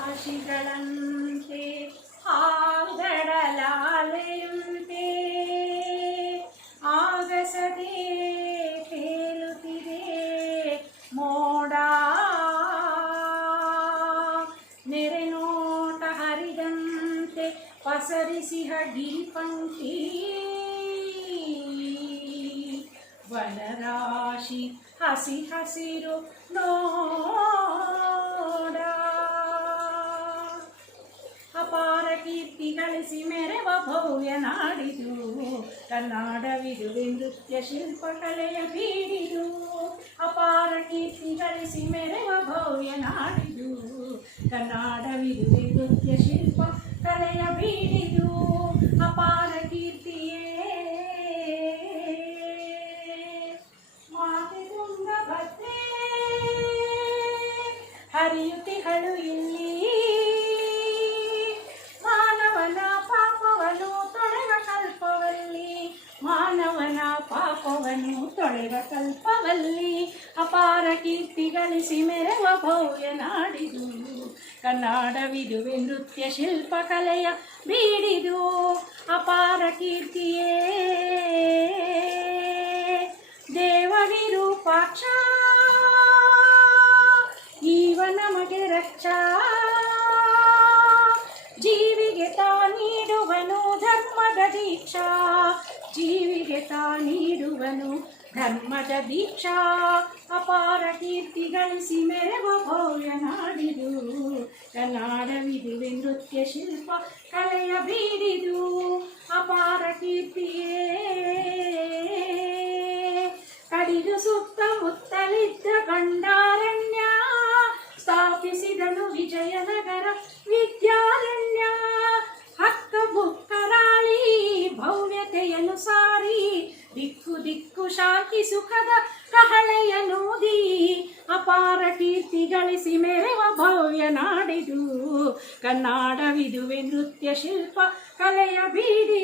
ರಾಶಿಗಳಂತೆ ಹಾಲ್ಗಡಲಾಲೆಯಂತೆ ಆಗಸದೆ ತೇಲುತ್ತಿದೆ ಮೋಡ ನೆರೆನೋಟ ಹರಿದಂತೆ ಪಸರಿಸಿಹ ಗಿರಿಪಂಕ್ತಿ ವನರಾಶಿ ಹಸಿ ಹಸಿರು ನೋಡ ಅಪಾರ ಕೀರ್ತಿ ಗಳಿಸಿ ಮೆರೆವ ಭವ್ಯ ನಾಡಿದು ಕನ್ನಡವಿದುವೆ ನೃತ್ಯ ಶಿಲ್ಪಕಲೆಯ ಬೀಡಿದು ಅಪಾರ ಕೀರ್ತಿ ಗಳಿಸಿ ಮೆರೆವ ಭವ್ಯ ನಾಡಿದು ಕನ್ನಡವಿದುವೆ ನೃತ್ಯ ಶಿಲ್ಪ ಕಲೆಯ ಬೀಡಿದು ಅಪಾರ ಕೀರ್ತಿಯೇ ಮಾತೆ ತುಂಗಭದ್ರೆ ಹರಿಯುತಿಹಳು ಇಲ್ಲಿ ಮಾನವನ ಪಾಪವನ್ನು ತೊಳೆವ ಕಲ್ಪವಲ್ಲಿ ಮಾನವನ ಪಾಪವನ್ನು ತೊಳೆವ ಕಲ್ಪವಲ್ಲಿ ಅಪಾರ ಕೀರ್ತಿ ಗಳಿಸಿ ಮೆರೆವ ಭವ್ಯ ನಾಡಿದು ಕನ್ನಡವಿದುವೆ ನೃತ್ಯ ಶಿಲ್ಪ ಕಲೆಯ ಬೀಡಿದು ಅಪಾರ ಕೀರ್ತಿಯೇ ದೇವವಿರೂಪಾಕ್ಷ ಈವ ನಮಗೆ ರಕ್ಷಾ ಜೀವಿಗೆ ತಾ ನೀಡುವನು ಧರ್ಮದ ದೀಕ್ಷಾ ಜೀವಿಗೆ ತಾ ನೀಡುವನು ಧರ್ಮದ ದೀಕ್ಷಾ ಅಪಾರ ಕೀರ್ತಿ ಗಳಿಸಿ ಮೆರೆವ ಭವ್ಯ ನಾಡಿದು ಕನ್ನಡವಿದುವೆ ನೃತ್ಯ ಶಿಲ್ಪ ಕಲೆಯ ಬೀಡಿದು ಅಪಾರ ಕೀರ್ತಿಯೇ ಕಡಿದು ಸುತ್ತಮುತ್ತಲಿದ್ದ ಗಂಡಾರಣ್ಯ ಸ್ಥಾಪಿಸಿದನು ವಿಜಯನಗರ ವಿದ್ಯಾರಣ್ಯ ಹಕ್ಕ ಬುಕ್ಕರಾಳಿ ಭವ್ಯತೆಯನ್ನು ಸಾರಿ ದಿಕ್ಕು ದಿಕ್ಕು ಶಾಂತಿ ಸುಖದ ಕಹಳೆಯನೂದಿ ಅಪಾರ ಕೀರ್ತಿ ಗಳಿಸಿ ಮೆರೆವ ಭವ್ಯ ನಾಡಿದು ಕನ್ನಡವಿದುವೆ ನೃತ್ಯ ಶಿಲ್ಪ ಕಲೆಯ ಬೀಡಿ